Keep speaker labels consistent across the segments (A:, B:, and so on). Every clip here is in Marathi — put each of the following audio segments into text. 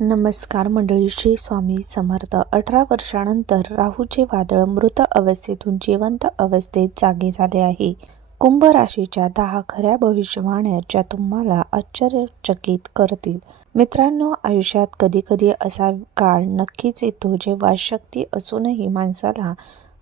A: नमस्कार मंडळी श्री स्वामी समर्थ. अठरा वर्षानंतर राहूचे वादळ मृत अवस्थेतून जिवंत अवस्थेत जागे झाले आहे. कुंभ राशीच्या दहा खऱ्या भविष्यवाण्या ज्या तुम्हाला आश्चर्यचकित करतील. मित्रांनो आयुष्यात कधी कधी असा काळ नक्कीच येतो जेव्हा शक्ती असूनही माणसाला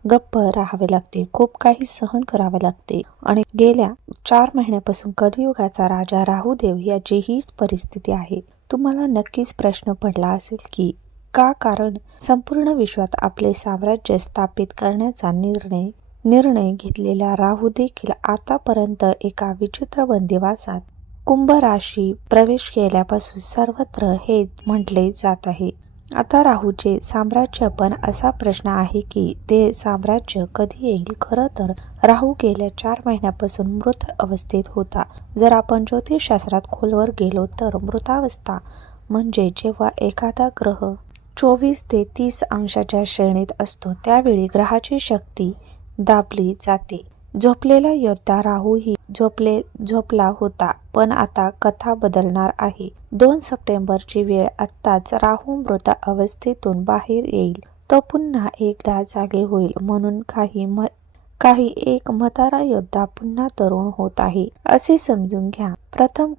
A: गप्प राहावे लागते खूप काही सहन करावे लागते. आणि गेल्या चार महिन्यापासून कलियुगाचा राजा राहुदेव याची हीच परिस्थिती आहे. तुम्हाला नक्कीच प्रश्न पडला असेल की का कारण संपूर्ण विश्वात आपले साम्राज्य स्थापित करण्याचा निर्णय निर्णय घेतलेला राहू देखील आतापर्यंत एका विचित्र बंदिवासात कुंभ राशी प्रवेश केल्यापासून सर्वत्र हे म्हटले जात आहे. आता राहूचे साम्राज्य पण असा प्रश्न आहे की ते साम्राज्य कधी येईल? खरं तर राहू गेल्या चार महिन्यापासून मृत अवस्थेत होता. जर आपण ज्योतिषशास्त्रात खोलवर गेलो तर मृतावस्था म्हणजे जेव्हा एखादा ग्रह चोवीस ते तीस अंशाच्या श्रेणीत असतो त्यावेळी ग्रहाची शक्ती दाबली जाते. झोपलेला योद्धा राहूही झोपले झोपला होता पण आता कथा बदलणार आहे. दोन सप्टेंबरची वेळ आत्ताच राहू मृत अवस्थेतून बाहेर येईल. तो पुन्हा एकदा जागे होईल म्हणून काही म काही एक म्हातारा योद्धा पुन्हा तरुण होत आहे. असे समजून घ्या. प्रथम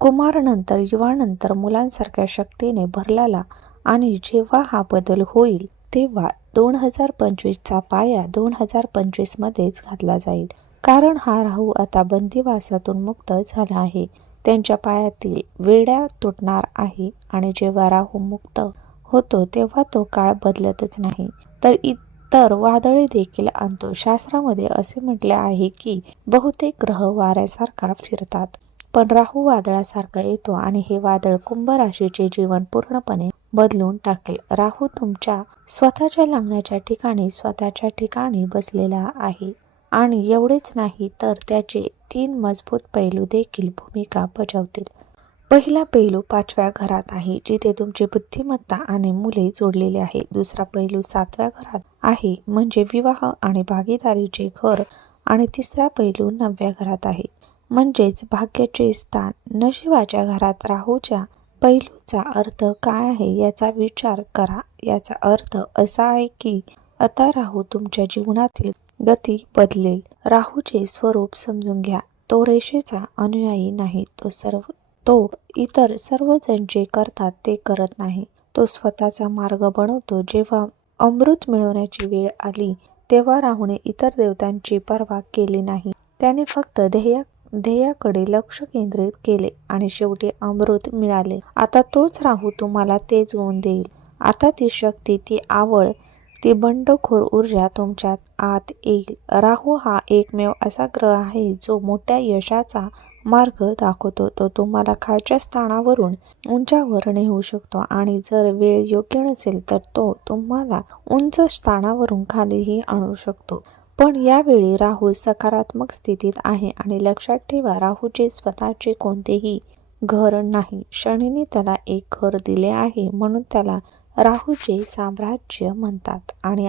A: कुमारनंतर युवानंतर मुलांसारख्या शक्तीने भरलेला आणि जेव्हा हा बदल होईल तेव्हा दोन हजार पंचवीसचा पाया दोन हजार पंचवीसमध्येच घातला जाईल. कारण हा राहू आता बंदिवासातून मुक्त झाला आहे. त्यांच्या पायातील वेड्या तुटणार आहे आणि जेव्हा राहू मुक्त होतो तेव्हा तो काळ बदलतच नाही. तर इतर वादळे देखील आणतो शास्त्रामध्ये असे म्हटले आहे की बहुतेक ग्रह वाऱ्यासारखा फिरतात. पण राहू वादळासारखा येतो आणि हे वादळ कुंभ राशीचे जीवन पूर्णपणे बदलून टाकेल. राहू तुमच्या स्वतःच्या लग्नाच्या ठिकाणी स्वतःच्या ठिकाणी बसलेला आहे. आणि एवढेच नाही तर त्याचे तीन मजबूत पैलू देखील भूमिका बजावतील. पहिला पैलू पाचव्या घरात आहे जिथे तुमची बुद्धिमत्ता आणि मुले जोडलेली आहे. दुसरा पैलू सातव्या घरात आहे म्हणजे विवाह आणि भागीदारीचे घर. आणि तिसरा पैलू नवव्या घरात आहे म्हणजेच भाग्याचे स्थान. नशिबाच्या घरात राहूच्या पैलूचा अर्थ काय आहे याचा विचार करा. याचा अर्थ असा आहे की आता राहू तुमच्या जीवनातील गती बदलेल. राहूचे स्वरूप समजून घ्या. तो रेषेचा अनुयायी नाही तो सर्व तो इतर सर्वजण जे करतात ते करत नाही. तो स्वतःचा मार्ग बनवतो. जेव्हा अमृत मिळवण्याची वेळ आली तेव्हा राहूने इतर देवतांची पर्वा केली नाही. त्याने फक्त ध्येय ध्येयाकडे लक्ष केंद्रित केले आणि शेवटी अमृत मिळाले. आता तोच राहू तुम्हाला तेज होऊन देईल. आता ती शक्ती ती आवड ती बंडखोर ऊर्जा तुमच्यात आत येईल. राहू हा एकमेव असा ग्रह आहे जो मोठ्या यशाचा मार्ग दाखवतो. तो तुम्हाला खालच्या स्थानावरून उंचावर नेऊ शकतो आणि जर वेळ योग्य नसेल तर तो तुम्हाला उंच स्थानावरून खालीही आणू शकतो. पण यावेळी राहू सकारात्मक स्थितीत आहे आणि लक्षात ठेवा राहूचे स्वतःचे कोणतेही घर नाही. शनीने त्याला एक घर दिले आहे म्हणून त्याला राहूचे साम्राज्य म्हणतात. आणि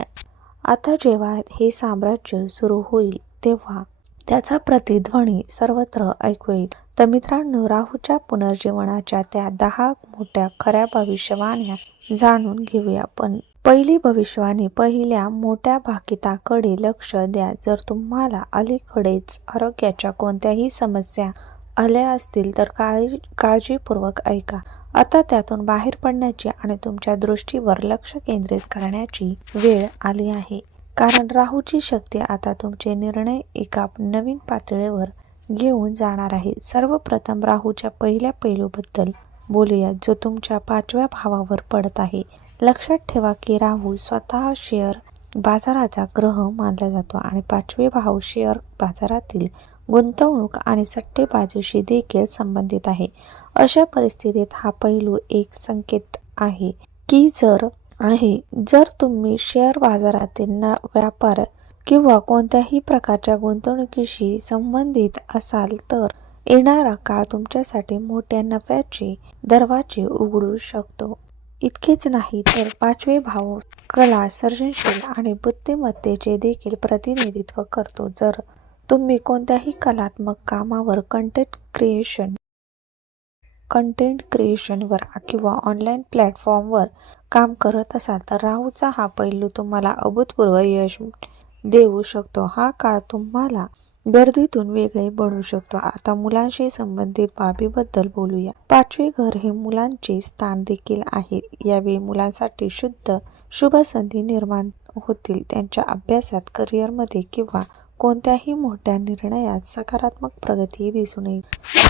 A: आता जेव्हा हे साम्राज्य सुरू होईल तेव्हा त्याचा प्रतिध्वनी सर्वत्र ऐकू येईल तर मित्रांनो राहूच्या पुनर्जीवनाच्या त्या दहा मोठ्या खऱ्या भविष्यवाण्या जाणून घेऊया पण पहिली भविष्यवाणी पहिल्या मोठ्या भाकिताकडे लक्ष द्या. जर तुम्हाला अलीकडेच आरोग्याच्या कोणत्याही समस्या आल्या असतील तर काळजी काळजीपूर्वक ऐका. आता त्यातून बाहेर पडण्याची आणि तुमच्या दृष्टीवर लक्ष केंद्रित करण्याची वेळ आली आहे. कारण राहूची शक्ती आता तुमचे निर्णय एका नवीन पातळीवर घेऊन जाणार आहे. सर्वप्रथम राहूच्या पहिल्या पैलूबद्दल बोलूया जो तुमच्या पाचव्या भावावर पडत आहे. लक्षात ठेवा की राहू स्वतः शेअर बाजाराचा ग्रह मानला जातो आणि पाचवे भाव शेअर बाजारातील गुंतवणूक आणि सट्टेबाजीशी देखील संबंधित आहे. अशा परिस्थितीत हा पैलू एक संकेत आहे की जर आहे जर तुम्ही शेअर बाजारातील ना व्यापार किंवा कोणत्याही प्रकारच्या गुंतवणुकीशी संबंधित असाल तर येणारा काळ तुमच्यासाठी मोठ्या नफ्याचे दरवाजे उघडू शकतो. इतकेच नाही तर पाचवे भाव कला सर्जनशील आणि बुद्धिमत्तेचे देखील प्रतिनिधित्व करतो. जर तुम्ही कोणत्याही कलात्मक कामावर कंटेंट क्रिएशन कंटेंट क्रिएशनवर किंवा ऑनलाईन प्लॅटफॉर्मवर काम करत असाल तर राहूचा हा पैलू तुम्हाला अभूतपूर्व यश देऊ शकतो. हा काळ तुम्हाला गर्दीतून वेगळे बनू शकतो. आता मुलांशी संबंधित बाबीबद्दल बोलूया. पाचवे घर हे मुलांचे स्थान देखील आहे. यावेळी मुलांसाठी शुद्ध शुभ संधी निर्माण होतील. त्यांच्या अभ्यासात करिअरमध्ये किंवा कोणत्याही मोठ्या निर्णयात सकारात्मक प्रगती दिसून येईल.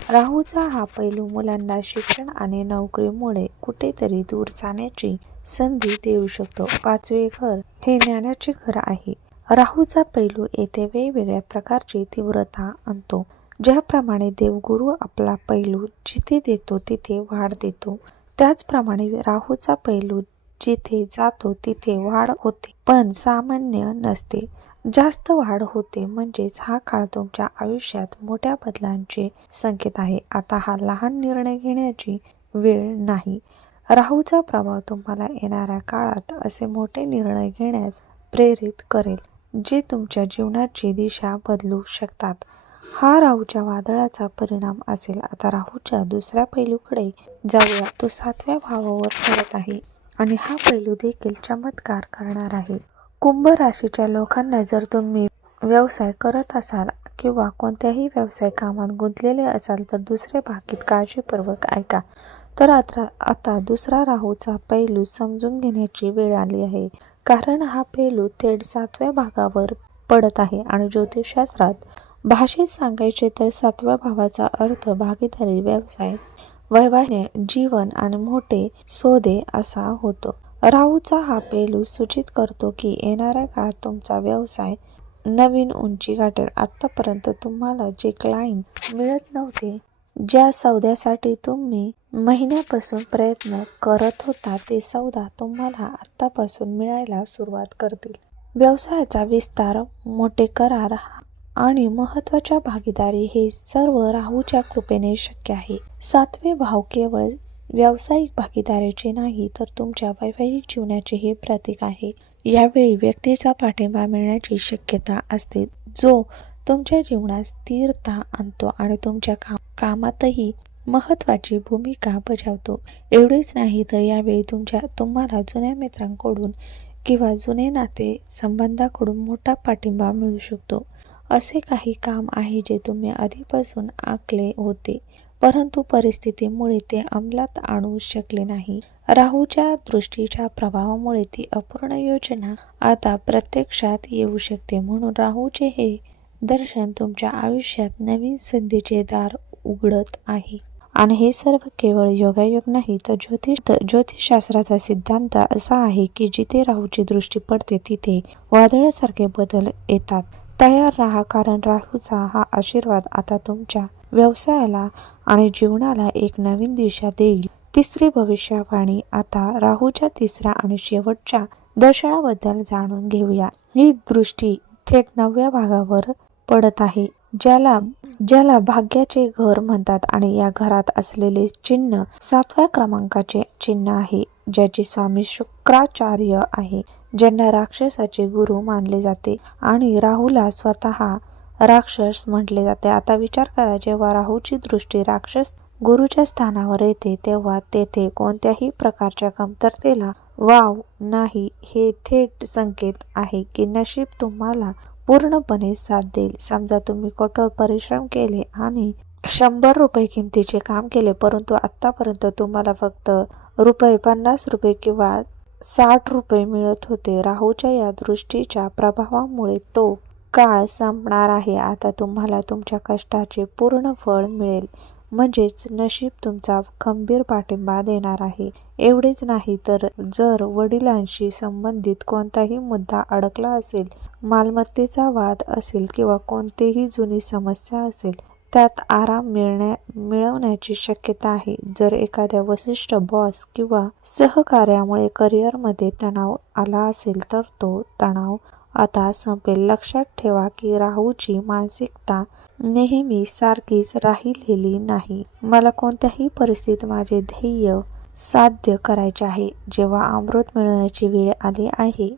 A: राहूचा हा पैलू मुलांना शिक्षण आणि नोकरीमुळे कुठेतरी दूर जाण्याची संधी देऊ शकतो. पाचवे घर हे ज्ञानाचे घर आहे. राहूचा पैलू येथे वेगवेगळ्या प्रकारची तीव्रता आणतो. ज्याप्रमाणे देवगुरु आपला पैलू जिथे देतो तिथे वाढ देतो. त्याचप्रमाणे राहूचा पैलू जिथे जातो तिथे वाढ होते. पण सामान्य नसते. जास्त वाढ होते म्हणजेच हा काळ तुमच्या आयुष्यात मोठ्या बदलांचे संकेत आहे. आता हा लहान निर्णय घेण्याची वेळ नाही. राहूचा प्रभाव तुम्हाला येणाऱ्या काळात असे मोठे निर्णय घेण्यास प्रेरित करेल. जे तुमच्या जीवनाची दिशा बदलू शकतात. हा राहूच्या वादळाचा परिणाम असेल. आता राहूच्या दुसऱ्या पैलूकडे जाऊया. तो सातव्या भावावर पडत आहे आणि हा पैलू देखील चमत्कार करणार आहे. कुंभ राशीच्या लोकांना जर तुम्ही व्यवसाय करत असाल किंवा कोणत्याही व्यवसाय कामात गुंतलेले असाल तर दुसरे भाकीत काळजीपूर्वक ऐका. तर आता आता दुसरा राहूचा पैलू समजून घेण्याची वेळ आली आहे. कारण हा पैलू थेट सातव्या भागावर पडत आहे आणि ज्योतिषशास्त्रात भाषेत सांगायचे तर सातव्या भावाचा अर्थ भागीदारी व्यवसाय वैवाहिक जीवन आणि मोठे सोदे असा होतो. राहूचा हा पैलू सूचित करतो की येणाऱ्या काळात तुमचा व्यवसाय नवीन उंची गाठेल. आतापर्यंत तुम्हाला जे क्लायंट मिळत नव्हते ज्या सौद्यासाठी तुम्ही महिन्यापासून प्रयत्न करत होता ते सौदा तुम्हाला आत्तापासून मिळायला सुरुवात करतील. व्यवसायाचा विस्तार मोठे करार आणि महत्त्वाच्या भागीदारी हे सर्व राहूच्या कृपेने शक्य आहे. सातवे भाव केवळ व्यावसायिक भागीदारीचे नाही तर तुमच्या वैवाहिक जीवनाचे हे प्रतीक आहे. यावेळी व्यक्तीचा पाठिंबा मिळण्याची शक्यता असते. जो तुमच्या जीवनात स्थिरता आणतो आणि तुमच्या काम कामातही महत्वाची भूमिका बजावतो. एवढेच नाही तर यावेळी तुमच्या तुम्हाला जुन्या मित्रांकडून किंवा जुने नाते संबंधाकडून मोठा पाठिंबा मिळू शकतो. असे काही काम आहे जे तुम्ही आधीपासून आखले होते परंतु परिस्थितीमुळे ते अंमलात आणू शकले नाही. राहूच्या दृष्टीच्या प्रभावामुळे ती अपूर्ण योजना आता प्रत्यक्षात येऊ शकते म्हणून राहूचे हे दर्शन तुमच्या आयुष्यात नवीन संधीचे दार उघडत आहे. आणि हे सर्व केवळ योगायोग नाही तर ज्योतिष ज्योतिषशास्त्राचा सिद्धांत असा आहे की जिथे राहूची दृष्टी पडते तिथे वादळासारखे बदल येतात. तयार राहा कारण राहूचा हा आशीर्वाद आता तुमच्या व्यवसायाला आणि जीवनाला एक नवीन दिशा देईल. तिसरी भविष्यवाणी आता राहूच्या तिसऱ्या आणि शेवटच्या दर्शनाबद्दल जाणून घेऊया. ही दृष्टी थेट नवव्या भागावर पडत आहे. ज्याला ज्याला भाग्याचे घर म्हणतात आणि या घरात असलेले चिन्ह सातव्या क्रमांकाचे चिन्ह आहे ज्याचे स्वामी शुक्राचार्य आहे ज्यांना राक्षसाचे गुरु मानले जाते आणि राहूला स्वतः राक्षस म्हटले जाते. आता विचार करा जेव्हा राहूची दृष्टी राक्षस गुरुच्या स्थानावर येते तेव्हा तेथे कोणत्याही प्रकारच्या कमतरतेला वाव नाही हे थेट संकेत आहे की नशीब तुम्हाला पूर्णपणे साथ देईल. समजा तुम्ही कठोर परिश्रम केले आणि शंभर रुपये किमतीचे काम केले परंतु आत्तापर्यंत तुम्हाला फक्त रुपये पन्नास रुपये किंवा साठ रुपये मिळत होते. राहूच्या या दृष्टीच्या प्रभावामुळे तो काळ संपणार आहे. आता तुम्हाला तुमच्या कष्टाचे पूर्ण फळ मिळेल. म्हणजेच नशीब तुमचा खंबीर पाठिंबा देणार आहे. एवढेच नाही तर जर वडिलांशी संबंधित कोणताही मुद्दा अडकला असेल मालमत्तेचा वाद असेल किंवा कोणतीही जुनी समस्या असेल त्यात आराम मिळण्या मिळवण्याची शक्यता आहे. जर एखाद्या वशिष्ठ बॉस किंवा सहकार्यामुळे करिअरमध्ये तणाव आला असेल तर तो तणाव आता संपेल. लक्षात ठेवा की राहूची मानसिकता नेहमी सारखीच राहिलेली नाही. मला कोणत्याही परिस्थितीत माझे ध्येय साध्य करायचे आहे. जेव्हा अमृत मिळवण्याची वेळ आली आहे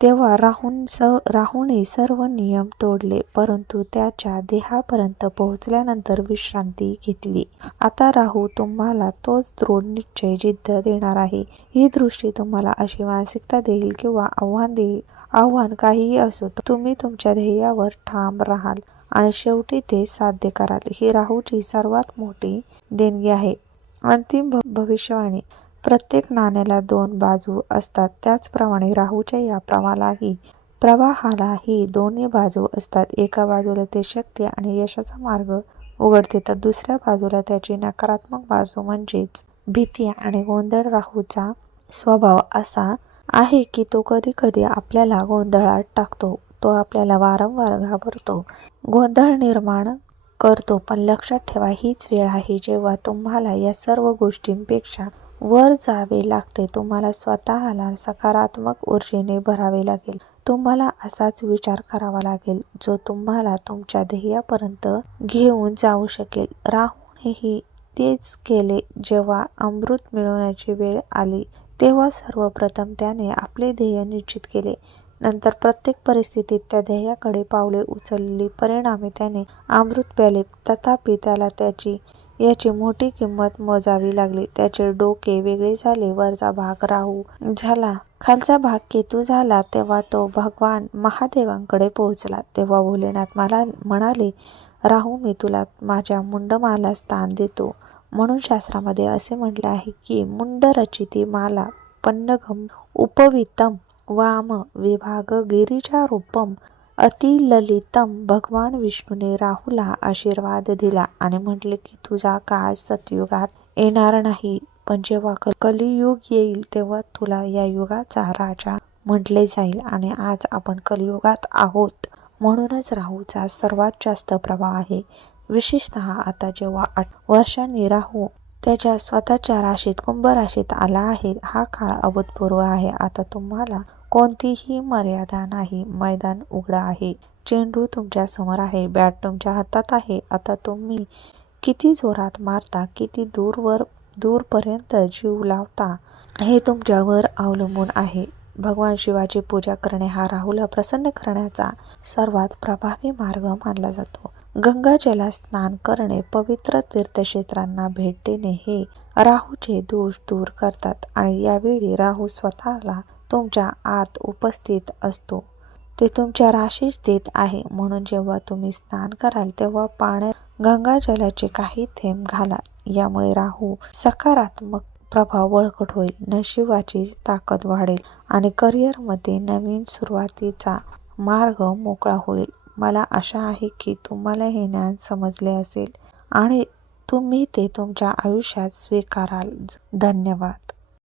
A: तेव्हा राहून स राहूने सर्व नियम तोडले परंतु त्याच्या देहापर्यंत पोहोचल्यानंतर विश्रांती घेतली. आता राहू तुम्हाला तोच दृढ निश्चय जिद्द देणार आहे. ही दृष्टी तुम्हाला अशी मानसिकता देईल किंवा आव्हान देईल. आव्हान काहीही असो तुम्ही तुमच्या ध्येयावर ठाम राहाल आणि शेवटी ते साध्य कराल. ही राहूची सर्वात मोठी देणगी आहे. अंतिम भ- भविष्यवाणी. प्रत्येक नाण्याला दोन बाजू असतात. त्याचप्रमाणे राहूच्या या प्रमालाही प्रवाहालाही दोन्ही बाजू असतात. एका बाजूला ते शक्ती आणि यशाचा मार्ग उघडते तर दुसऱ्या बाजूला त्याची नकारात्मक बाजू म्हणजेच भीती आणि गोंधळ राहूचा स्वभाव असा आहे की तो कधी कधी आपल्याला गोंधळात टाकतो तो आपल्याला वारंवार घाबरतो. गोंधळ निर्माण करतो पण लक्षात ठेवा हीच वेळ आहे जेव्हा तुम्हाला या सर्व गोष्टींपेक्षा वर जावे लागते. तुम्हाला स्वतःला सकारात्मक ऊर्जेने भरावे लागेल. तुम्हाला असाच विचार करावा लागेल जो तुम्हाला तुमच्या ध्येयापर्यंत घेऊन जाऊ शकेल. राहूनही तेच केले जेव्हा अमृत मिळवण्याची वेळ आली तेव्हा सर्वप्रथम त्याने आपले ध्येय निश्चित केले. नंतर प्रत्येक परिस्थितीत त्या ध्येयाकडे पावले उचलली. परिणामी त्याने अमृत प्याले. तथापि त्याला त्याची याची मोठी किंमत मोजावी लागली. त्याचे डोके वेगळे झाले. वरचा भाग राहू झाला. खालचा भाग केतू झाला. तेव्हा तो भगवान महादेवांकडे पोहोचला. तेव्हा भोलेनाथ मला म्हणाले राहू मी तुला माझ्या मुंडमाला स्थान देतो. म्हणून शास्त्रामध्ये असे म्हटले आहे की मुंड रचिती माला पन्नगम उपवितम वाम विभाग गिरीच्या रूपम अतिललितम भगवान विष्णूने राहूला आशीर्वाद दिला आणि म्हटले की तुझा काळ सतयुगात येणार नाही. पण जेव्हा कलियुग येईल तेव्हा तुला या युगाचा राजा म्हटले जाईल आणि आज आपण कलियुगात आहोत. म्हणूनच राहूचा सर्वात जास्त प्रभाव आहे. विशेषतः आता जेव्हा आठ वर्षांनी राहू त्याच्या स्वतःच्या राशीत कुंभ राशीत आला आहे हा काळ अभूतपूर्व आहे. आता तुम्हाला कोणतीही मर्यादा नाही. मैदान उघडा आहे. चेंडू तुमच्यासमोर आहे. बॅट तुमच्या हातात आहे. आता तुम्ही किती जोरात मारता किती दूरवर दूरपर्यंत जीव लावता हे तुमच्यावर अवलंबून आहे. भगवान शिवाची पूजा करणे हा राहूला प्रसन्न करण्याचा सर्वात प्रभावी मार्ग मानला जातो. गंगाजला स्नान करणे पवित्र तीर्थक्षेत्रांना भेट देणे हे राहूचे दोष दूर करतात आणि यावेळी राहू स्वतःला तुमच्या आत उपस्थित असतो. ते तुमच्या राशीत स्थित आहे. म्हणून जेव्हा तुम्ही स्नान कराल तेव्हा पाण्यात गंगाजलाचे काही थेंब घाला यामुळे राहू सकारात्मक प्रभाव बळकट होईल. नशिबाची ताकद वाढेल आणि करिअरमध्ये नवीन सुरुवातीचा मार्ग मोकळा होईल. मला आशा आहे की तुम्हाला हे ज्ञान समजले असेल आणि तुम्ही ते तुमच्या आयुष्यात स्वीकाराल. धन्यवाद.